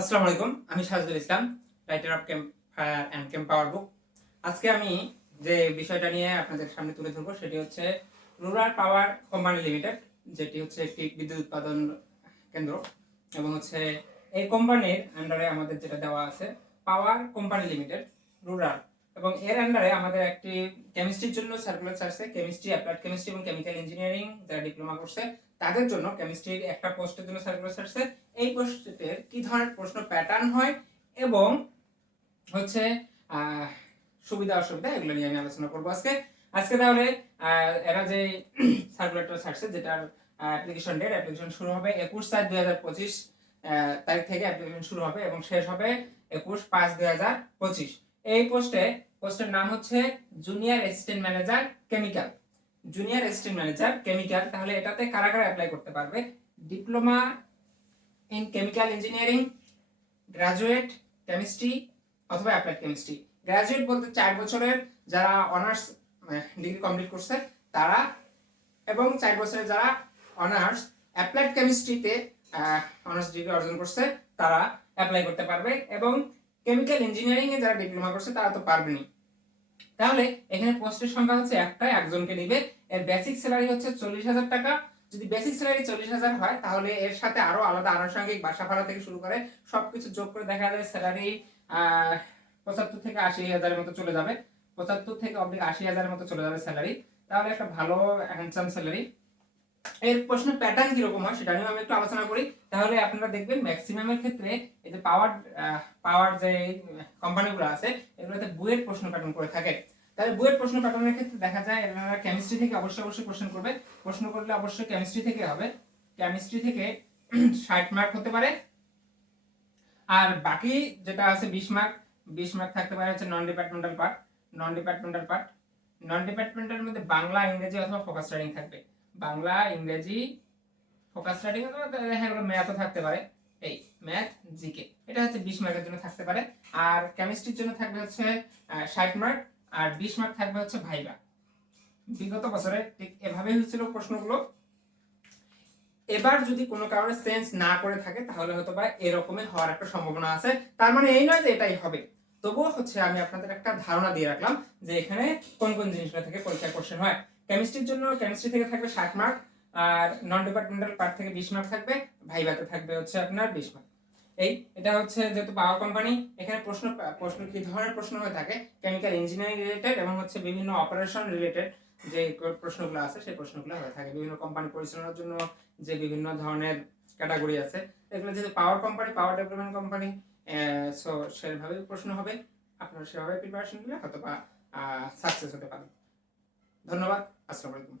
আসসালামু আলাইকুম, আমি Sajdul Islam writer of camp fire and camp power book আজকে আমি যে বিষয়টা নিয়ে আপনাদের সামনে তুলে ধরবো সেটি হচ্ছে রুরাল পাওয়ার কোম্পানি লিমিটেড, যেটি হচ্ছে একটি বিদ্যুৎ উৎপাদন কেন্দ্র এবং হচ্ছে এই কোম্পানির আন্ডারে আমাদের যেটা দেওয়া আছে, পাওয়ার কোম্পানি লিমিটেড, রুরাল। এবং এর আন্ডারে আমাদের একটি কেমিস্ট্রির জন্য সার্কুলার ছাড়ছে কেমিস্ট্রি অ্যাপ্লাইড কেমিস্ট্রি এবং কেমিক্যাল ইঞ্জিনিয়ারিং যারা ডিপ্লোমা করছে তাদের জন্য কেমিস্ট্রির একটা পোস্টের জন্য সার্কুলার ছাড়ছে এই পোস্টের কি ধরনের প্রশ্ন প্যাটার্ন হয় এবং হচ্ছে সুবিধা অসুবিধা এগুলো নিয়ে আমি আলোচনা করব আজকে। আজকে তাহলে এরা যে সার্কুলারটা ছাড়ছে যেটার অ্যাপ্লিকেশন ডেট অ্যাপ্লিকেশন শুরু হবে একুশ চার দুই হাজার পঁচিশ তারিখ থেকে অ্যাপ্লিকেশন শুরু হবে এবং শেষ হবে একুশ পাঁচ দুই হাজার পঁচিশ। এই পোস্টে পোস্টের নাম হচ্ছে junior assistant manager chemical junior assistant manager chemical তাহলে এটাতে কারা কারা অ্যাপ্লাই করতে পারবে। Diploma in chemical engineering graduate chemistry অথবা অ্যাপ্লাইড কেমিস্ট্রি গ্রাজুয়েট বলতে চার বছরের যারা অনার্স ডিগ্রি কমপ্লিট করছে, তারা এবং চার বছরের যারা অনার্স অ্যাপ্লাইড কেমিস্ট্রিতে অনার্স ডিগ্রি অর্জন করছে, তারা অ্যাপ্লাই করতে পারবে এবং কেমিক্যাল ইঞ্জিনিয়ারিং এ যারা ডিপ্লোমা করছে, তারা তো পারবেনই। তাহলে এখানে পোস্টের সংখ্যা হচ্ছে একটাই, একজনকে নিবে। এর বেসিক স্যালারি হচ্ছে চল্লিশ হাজার টাকা। যদি বেসিক স্যালারি চল্লিশ হাজার হয়, তাহলে এর সাথে আরও আলাদা আনুষঙ্গিক বাসা ভাড়া থেকে শুরু করে সবকিছু যোগ করে দেখা যায় স্যালারি পঁচাত্তর থেকে আশি হাজারের মতো চলে যাবে। পঁচাত্তর থেকে অব্দি আশি হাজারের মতো চলে যাবে স্যালারি তাহলে একটা ভালো হ্যান্ডসাম স্যালারি এর প্রশ্ন প্যাটার্ন কীরকম হয় সেটা নিয়ে আমি একটু আলোচনা করি। তাহলে আপনারা দেখবেন ম্যাক্সিমামের ক্ষেত্রে এই যে পাওয়ার পাওয়ার যে কোম্পানিগুলো আছে, এগুলোতে বুয়েট প্রশ্ন প্যাটার্ন করে থাকে। তাহলে বুয়েট প্রশ্ন প্যাটার্নের ক্ষেত্রে দেখা যায় এনারা কেমিস্ট্রি থেকে অবশ্যই অবশ্যই প্রশ্ন করবে প্রশ্ন করলে অবশ্যই কেমিস্ট্রি থেকে হবে। কেমিস্ট্রি থেকে ষাট মার্ক হতে পারে। আর বাকি যেটা আছে বিশ মার্ক বিশ মার্ক থাকতে পারে হচ্ছে non departmental part non departmental part non departmental মধ্যে বাংলা, ইংরেজি অথবা ফোকাস রাইডিং থাকবে। বাংলা, ইংরেজি ফোকাস রাইডিং অথবা দেখা গেলো ম্যাথও থাকতে পারে। এই ম্যাথ জিকে এটা হচ্ছে বিশ মার্কের জন্য থাকতে পারে। আর কেমিস্ট্রির জন্য থাকবে হচ্ছে ষাট মার্ক আর বিশ মার্ক থাকবে হচ্ছে ভাইবা। বিগত বছরে ঠিক এভাবেই হচ্ছিল প্রশ্নগুলো। এবার যদি কোনো কারণে সেন্স না করে থাকে, তাহলে হয়তো বা এরকমই হওয়ার একটা সম্ভাবনা আছে। তার মানে এই নয় যে এটাই হবে। তবুও হচ্ছে আমি আপনাদের একটা ধারণা দিয়ে রাখলাম যে এখানে কোন কোন জিনিসগুলো থেকে পরীক্ষা কোশ্চেন হয়। কেমিস্ট্রির জন্য কেমিস্ট্রি থেকে থাকবে ষাট মার্ক আর নন ডিপার্টমেন্টাল পার্ট থেকে বিশ মার্ক থাকবে ভাইভাতে থাকবে হচ্ছে আপনার বিশ মার্ক এই, এটা হচ্ছে যেহেতু পাওয়ার কোম্পানি এখানে প্রশ্ন প্রশ্ন, কি ধরনের প্রশ্ন হয়ে থাকে? কেমিক্যাল ইঞ্জিনিয়ারিং রিলেটেড এবং হচ্ছে বিভিন্ন অপারেশন রিলেটেড যে প্রশ্নগুলো আছে, সেই প্রশ্নগুলো হয়ে থাকে। বিভিন্ন কোম্পানি পরিচালনার জন্য যে বিভিন্ন ধরনের ক্যাটাগরি আছে। এগুলো যেহেতু power company power development company so সেভাবে প্রশ্ন হবে। আপনারা সেভাবে প্রিপারেশন নিলে হয়তো বা সাকসেস হতে পারেন ধন্যবাদ। আসসালামু আলাইকুম